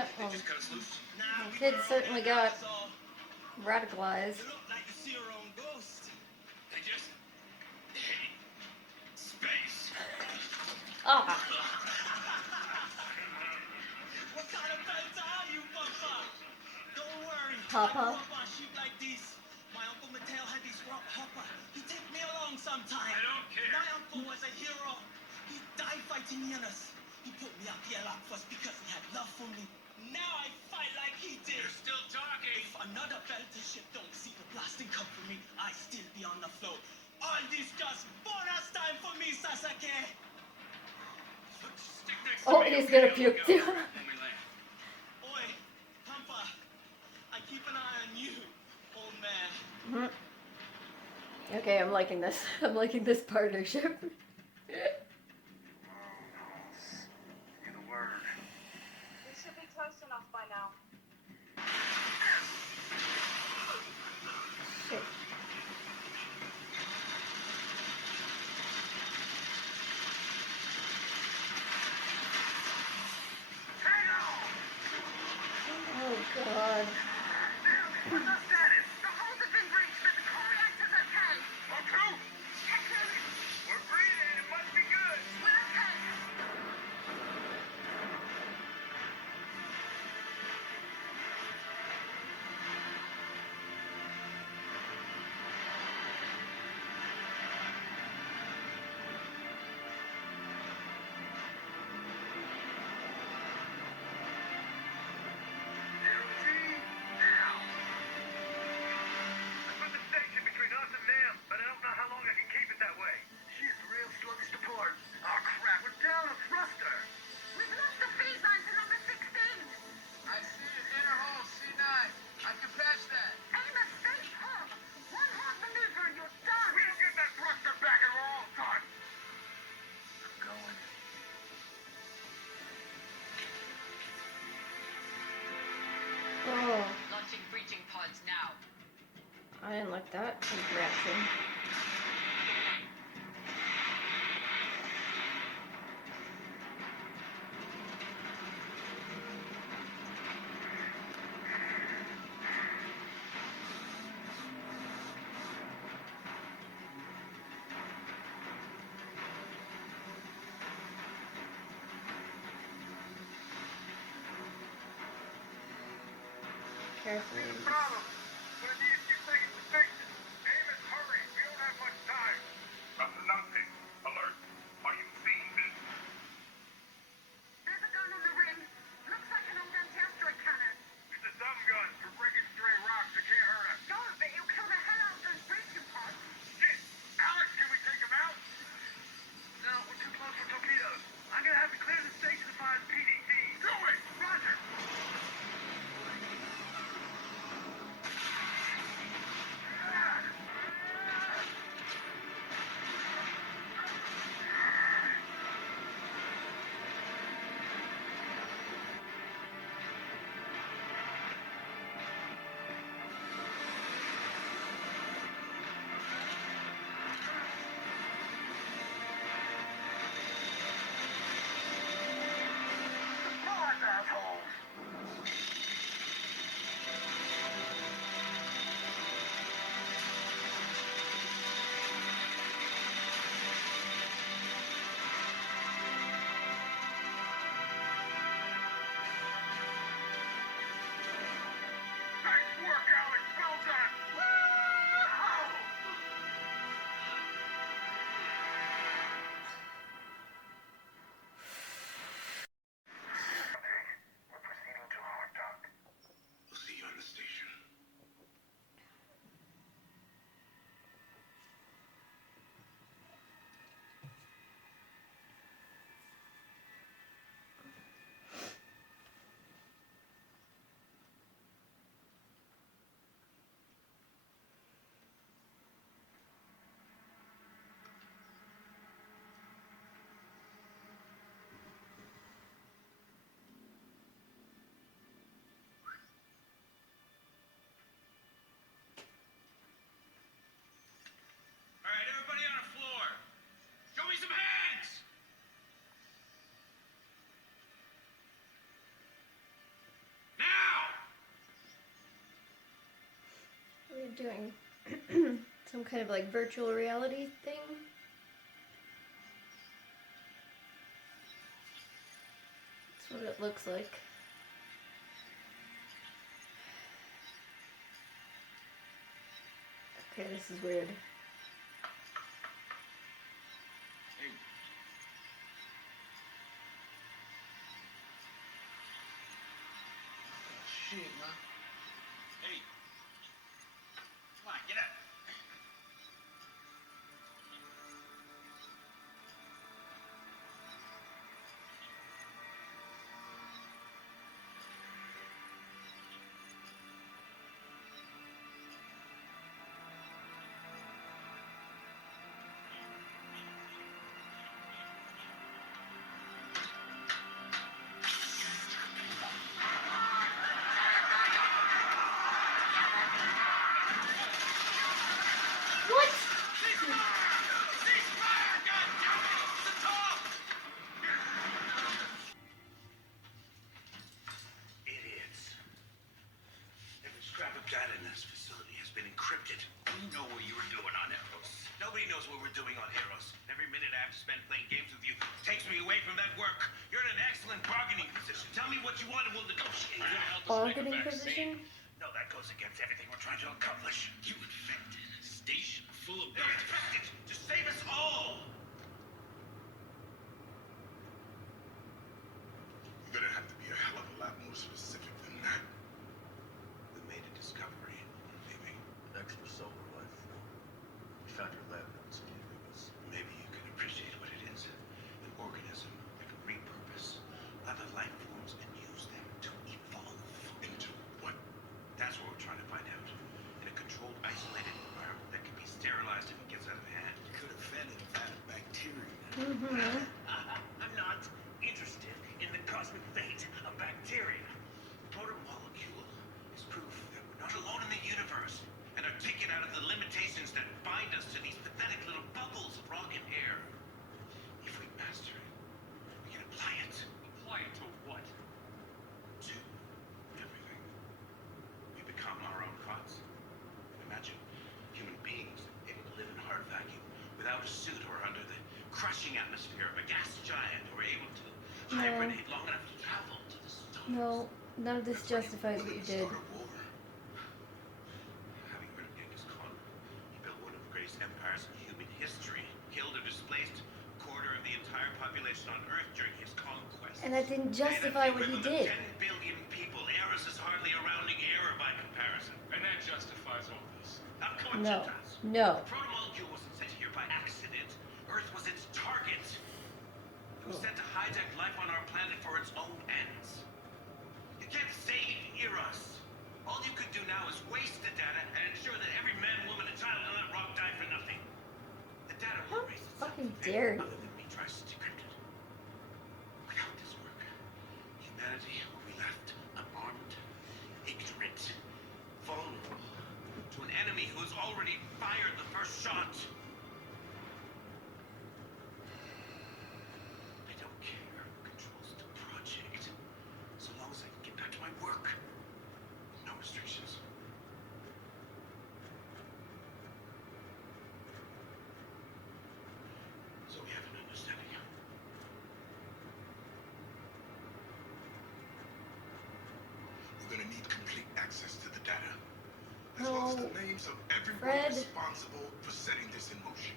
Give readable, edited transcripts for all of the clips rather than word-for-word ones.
Yeah, well, the kids certainly got radicalized. You look like you see your own ghost. I just hate space. Ah, What kind of Feltz are you, Papa? Don't worry. Papa? I grew up on sheep like these. My uncle Mateo had these rock hopper. He take me along sometime. I don't care. My uncle was a hero. He died fighting Yanas. He put me out the airlock first because he had love for me. Now I fight like he did. You're still talking. If another Belter ship don't see the blasting come for me, I still be on the float. All this just bonus time for me, Sasaki. Stick next to oh, me, he's okay? gonna I'll puke look too. out when we land. Oi, Pampa, I keep an eye on you, old man. Okay, I'm liking this. I'm liking this partnership. You're the word. We should be close enough by now. Shit. Oh god. What's our status? The holes have been breached, but the core reactor's okay. Well, cool. Captain, We're breathing. It must be good. we're okay. Now. I put the section between us and them, but I don't know how long I can keep it that way. She's real sluggish to port. Oh, crap. We're down a thruster. We've lost the feed line to number 16. I see it. Inner hull, C9. I can patch that. Amos, stay put. One hard maneuver and you're done. We'll get that thruster back and we're all done. I'm going. Oh, Launching breaching pods now. I didn't like that interaction. Carefully. Problem. Gonna need a few seconds to fix it. Amos, hurry. We don't have much time. Nothing. Alert. Are you seeing this? There's a gun on the ring. Looks like an old anti-asteroid cannon. It's a dumb gun for breaking stray rocks that can't hurt us. No, but it'll kill the hell out of those breaching pods. Shit! Alex, can we take him out? No, we're too close for torpedoes. I'm gonna have to clear the station to find PDT. Do it! Roger! They're doing some kind of like virtual reality thing. That's what it looks like. Okay, this is weird. Hey. Shit, man. Hey. Come on, get up. What? Idiots. Every scrap of data in this facility has been encrypted. We know what you were doing on Eros. Nobody knows what we're doing on Eros. Every minute I have to spend playing games with you takes me away from that work. You're in an excellent bargaining position. Tell me what you want and we'll negotiate. You're gonna help us make a Bargaining vaccine? position? No, that goes against everything we're trying to accomplish. You infected a station full of They're infected to save us all. You're gonna have to be a hell of a lot more specific than that. We made a discovery, maybe. An extra solar life form. We found your lab notes in Vegas. Maybe you can appreciate what it is. An organism that can repurpose other life forms and use them to evolve. Into what? That's what we're trying to find out. In a controlled, isolated environment that can be sterilized if it gets out of hand. You could have fed it a vat of bacteria. Mm-hmm. I'm not interested in the cosmic fate of bacteria. Protomolecule is proof that we're not alone in the universe and are taken out of the limitations that bind us to these pathetic little bubbles of rock and air. If we master it, we can apply it Apply it to what? to everything. We become our own gods. Imagine human beings able to live in a hard vacuum without a suit or under the crushing atmosphere of a gas giant, or able to hibernate long enough to travel to the stars. No, none of this justifies what you did. Start a war. Having heard of Genghis Khan, he built one of the greatest empires in human history, killed or displaced a quarter of the entire population on Earth during his conquest. And that didn't justify what he did. 10 billion people. Eros is hardly a rounding error by comparison. And that justifies all this. Of course No, it does. no. The protomolecule wasn't sent here by accident. Earth was its target. It was sent to hijack life on our planet for its own ends. You can't save Eros. All you could do now is waste the data and ensure that every man, woman, and child on that rock die for nothing. The data How will erase itself. fucking dare you. Other than me tries to decrypt it. Without this work, humanity will be left unarmed, ignorant, vulnerable to an enemy who has already fired the first shot. I don't care who controls the project, so long as I can get back to my work. No restrictions. So we have an understanding. We're gonna need complete access to the data. As well as No. the names of everyone Fred. responsible for setting this in motion.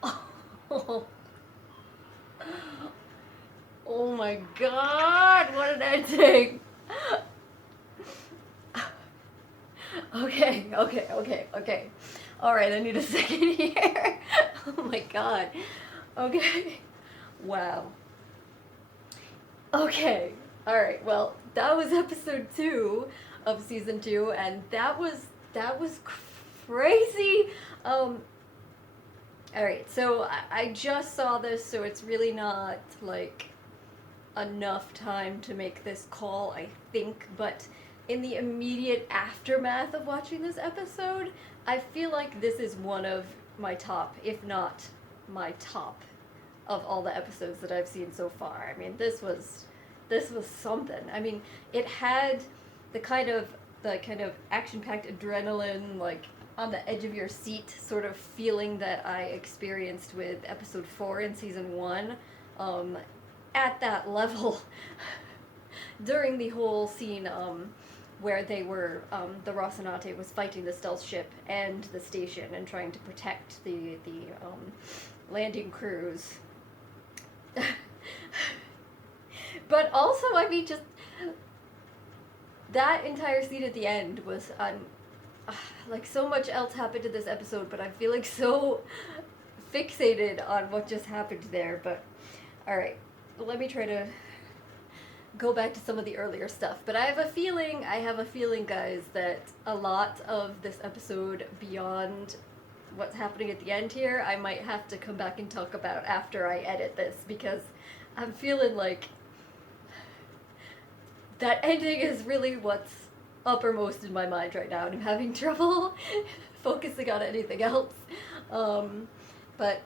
Oh! Oh my god, what an ending! Okay. Alright, I need a second here. Oh my god. Okay. Wow. Okay. Alright, well, that was episode 2 of season 2, and that was crazy. Alright, so I just saw this, so it's really not, like, enough time to make this call, I think, but in the immediate aftermath of watching this episode, I feel like this is one of my top, if not my top, of all the episodes that I've seen so far. I mean, this was something. I mean, it had the kind of action-packed adrenaline, like, on the edge of your seat sort of feeling that I experienced with episode 4 in season 1, at that level during the whole scene where they were, the Rocinante was fighting the stealth ship and the station and trying to protect the landing crews. But also, I mean, just that entire scene at the end was like, so much else happened in this episode, but I feel like so fixated on what just happened there. But alright, let me try to go back to some of the earlier stuff. But I have a feeling, guys, that a lot of this episode, beyond what's happening at the end here, I might have to come back and talk about after I edit this, because I'm feeling like that ending is really what's uppermost in my mind right now, and I'm having trouble focusing on anything else. But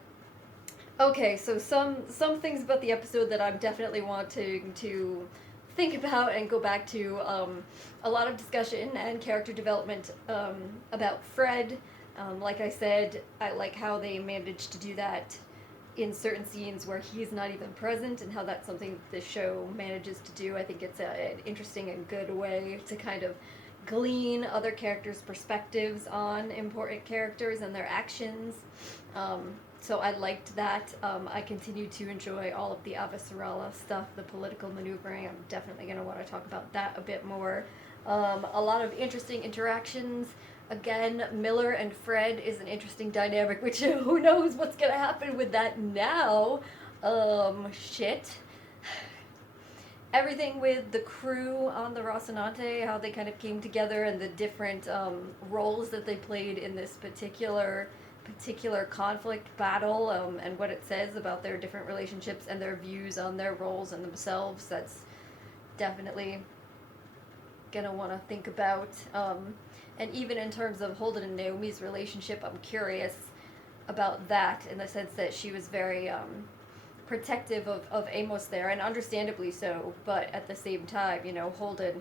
okay, so some things about the episode that I'm definitely wanting to think about and go back to. A lot of discussion and character development about Fred. Like I said, I like how they managed to do that in certain scenes where he's not even present, and how that's something the show manages to do. I think it's an interesting and good way to kind of glean other characters' perspectives on important characters and their actions. So I liked that. I continue to enjoy all of the Avasarala stuff, the political maneuvering. I'm definitely going to want to talk about that a bit more. A lot of interesting interactions. Again, Miller and Fred is an interesting dynamic, which who knows what's going to happen with that now. Shit. Everything with the crew on the Rocinante, how they kind of came together, and the different roles that they played in this particular conflict battle, and what it says about their different relationships and their views on their roles and themselves. That's definitely gonna want to think about. And even in terms of Holden and Naomi's relationship, I'm curious about that, in the sense that she was very protective of Amos there, and understandably so, but at the same time, you know, Holden,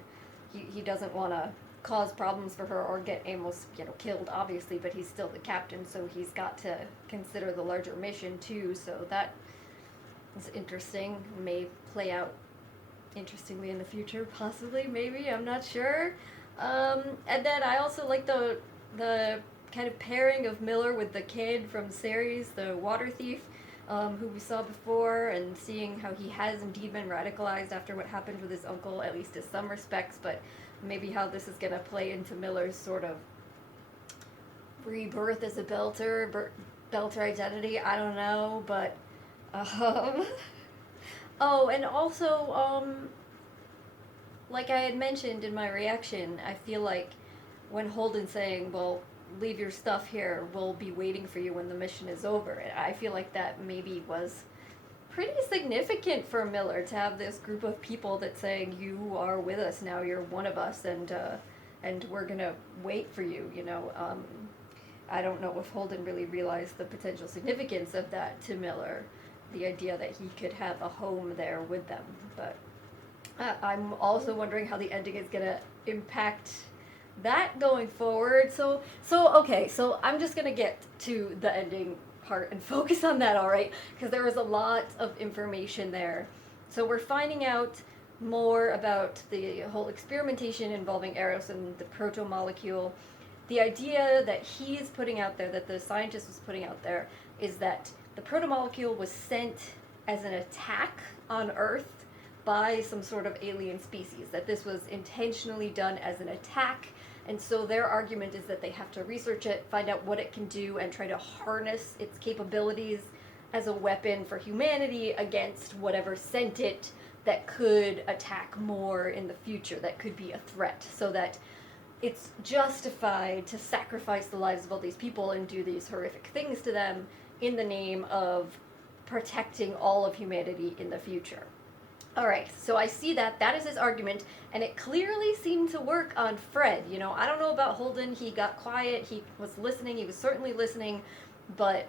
he doesn't want to cause problems for her or get Amos, you know, killed, obviously, but he's still the captain, so he's got to consider the larger mission too. So that is interesting. May play out interestingly in the future, possibly, maybe, I'm not sure. And then I also like the kind of pairing of Miller with the kid from Ceres, the water thief, who we saw before, and seeing how he has indeed been radicalized after what happened with his uncle, at least in some respects, but maybe how this is going to play into Miller's sort of rebirth as a Belter identity, I don't know, but, oh, and also, like I had mentioned in my reaction, I feel like when Holden's saying, well, leave your stuff here, we'll be waiting for you when the mission is over, I feel like that maybe was pretty significant for Miller, to have this group of people that's saying, you are with us now, you're one of us, and we're gonna wait for you, you know. I don't know if Holden really realized the potential significance of that to Miller, the idea that he could have a home there with them, but I'm also wondering how the ending is gonna impact that going forward. So okay, so I'm just gonna get to the ending part and focus on that, alright? Because there was a lot of information there. So we're finding out more about the whole experimentation involving Eros and the proto-molecule. The idea that he is putting out there, that the scientist was putting out there, is that the proto-molecule was sent as an attack on Earth by some sort of alien species, that this was intentionally done as an attack. And so their argument is that they have to research it, find out what it can do, and try to harness its capabilities as a weapon for humanity against whatever sent it that could attack more in the future, that could be a threat, so that it's justified to sacrifice the lives of all these people and do these horrific things to them in the name of protecting all of humanity in the future. Alright, so I see that. That is his argument, and it clearly seemed to work on Fred. You know, I don't know about Holden. He got quiet. He was listening. He was certainly listening, but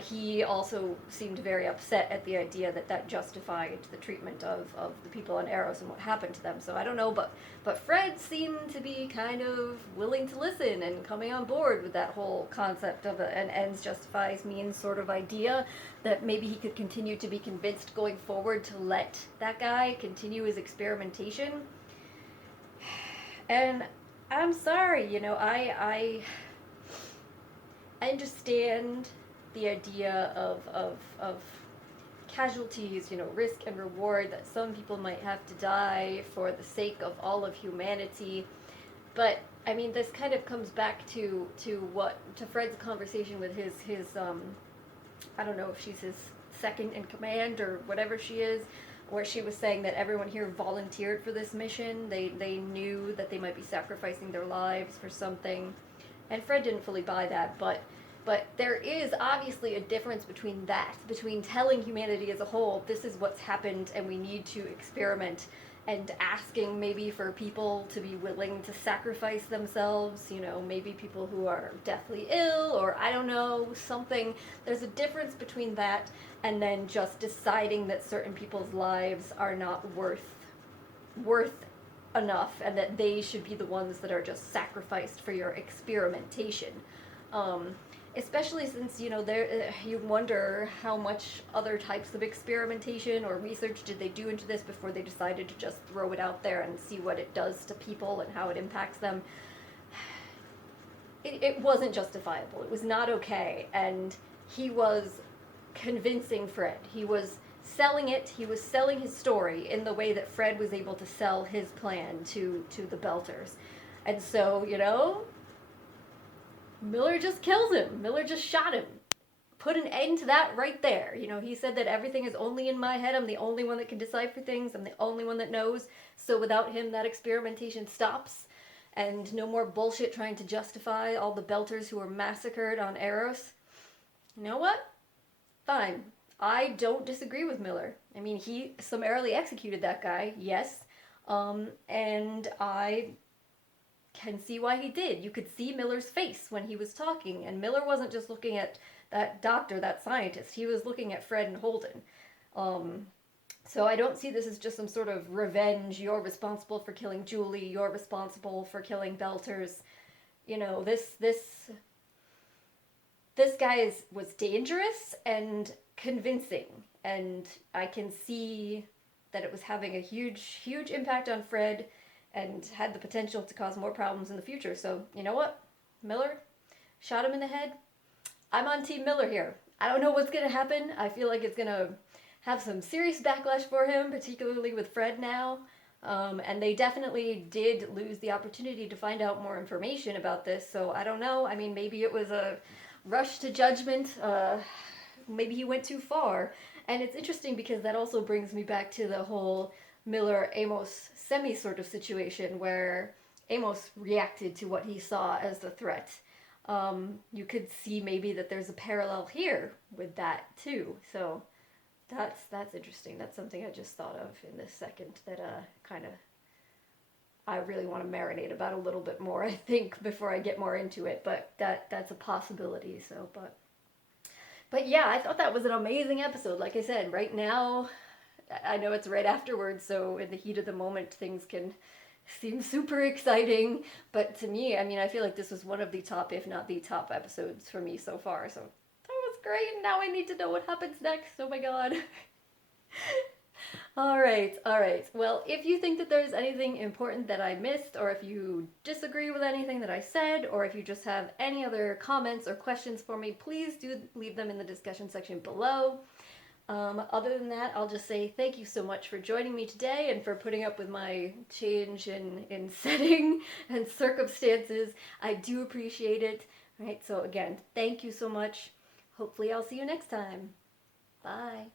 he also seemed very upset at the idea that that justified the treatment of the people on Eros and what happened to them. So I don't know, but Fred seemed to be kind of willing to listen and coming on board with that whole concept of an ends justifies means sort of idea, that maybe he could continue to be convinced going forward to let that guy continue his experimentation. And I'm sorry, you know, I understand the idea of casualties, you know, risk and reward, that some people might have to die for the sake of all of humanity. But I mean, this kind of comes back to Fred's conversation with his I don't know if she's his second in command or whatever she is, where she was saying that everyone here volunteered for this mission. They knew that they might be sacrificing their lives for something. And Fred didn't fully buy that, but there is obviously a difference between telling humanity as a whole, this is what's happened and we need to experiment, and asking maybe for people to be willing to sacrifice themselves, you know, maybe people who are deathly ill, or I don't know, something. There's a difference between that and then just deciding that certain people's lives are not worth enough, and that they should be the ones that are just sacrificed for your experimentation. Especially since, you know, you wonder how much other types of experimentation or research did they do into this before they decided to just throw it out there and see what it does to people and how it impacts them. It wasn't justifiable. It was not okay. And he was convincing Fred. He was selling it. He was selling his story in the way that Fred was able to sell his plan to the Belters. And so, you know, Miller just killed him. Miller just shot him. Put an end to that right there. You know, he said that everything is only in my head. I'm the only one that can decipher things. I'm the only one that knows. So without him, that experimentation stops. And no more bullshit trying to justify all the Belters who were massacred on Eros. You know what? Fine. I don't disagree with Miller. I mean, he summarily executed that guy, yes. And I can see why he did. You could see Miller's face when he was talking, and Miller wasn't just looking at that doctor, that scientist. He was looking at Fred and Holden. So I don't see this as just some sort of revenge. You're responsible for killing Julie. You're responsible for killing Belters. You know, this guy was dangerous and convincing, and I can see that it was having a huge, huge impact on Fred, and had the potential to cause more problems in the future. So, you know what? Miller shot him in the head. I'm on Team Miller here. I don't know what's going to happen. I feel like it's going to have some serious backlash for him, particularly with Fred now. And they definitely did lose the opportunity to find out more information about this. So, I don't know. I mean, maybe it was a rush to judgment. Maybe he went too far. And it's interesting because that also brings me back to the whole Miller-Amos semi sort of situation where Amos reacted to what he saw as the threat. You could see maybe that there's a parallel here with that too. So that's interesting. That's something I just thought of in this second that I really want to marinate about a little bit more, I think, before I get more into it. But that's a possibility. So, but yeah, I thought that was an amazing episode. Like I said, right now, I know it's right afterwards, so in the heat of the moment, things can seem super exciting. But to me, I mean, I feel like this was one of the top, if not the top episodes for me so far. So that was great. And now I need to know what happens next. Oh my god. All right. Well, if you think that there's anything important that I missed, or if you disagree with anything that I said, or if you just have any other comments or questions for me, please do leave them in the discussion section below. Other than that, I'll just say thank you so much for joining me today and for putting up with my change in setting and circumstances. I do appreciate it. All right, so again, thank you so much. Hopefully I'll see you next time. Bye.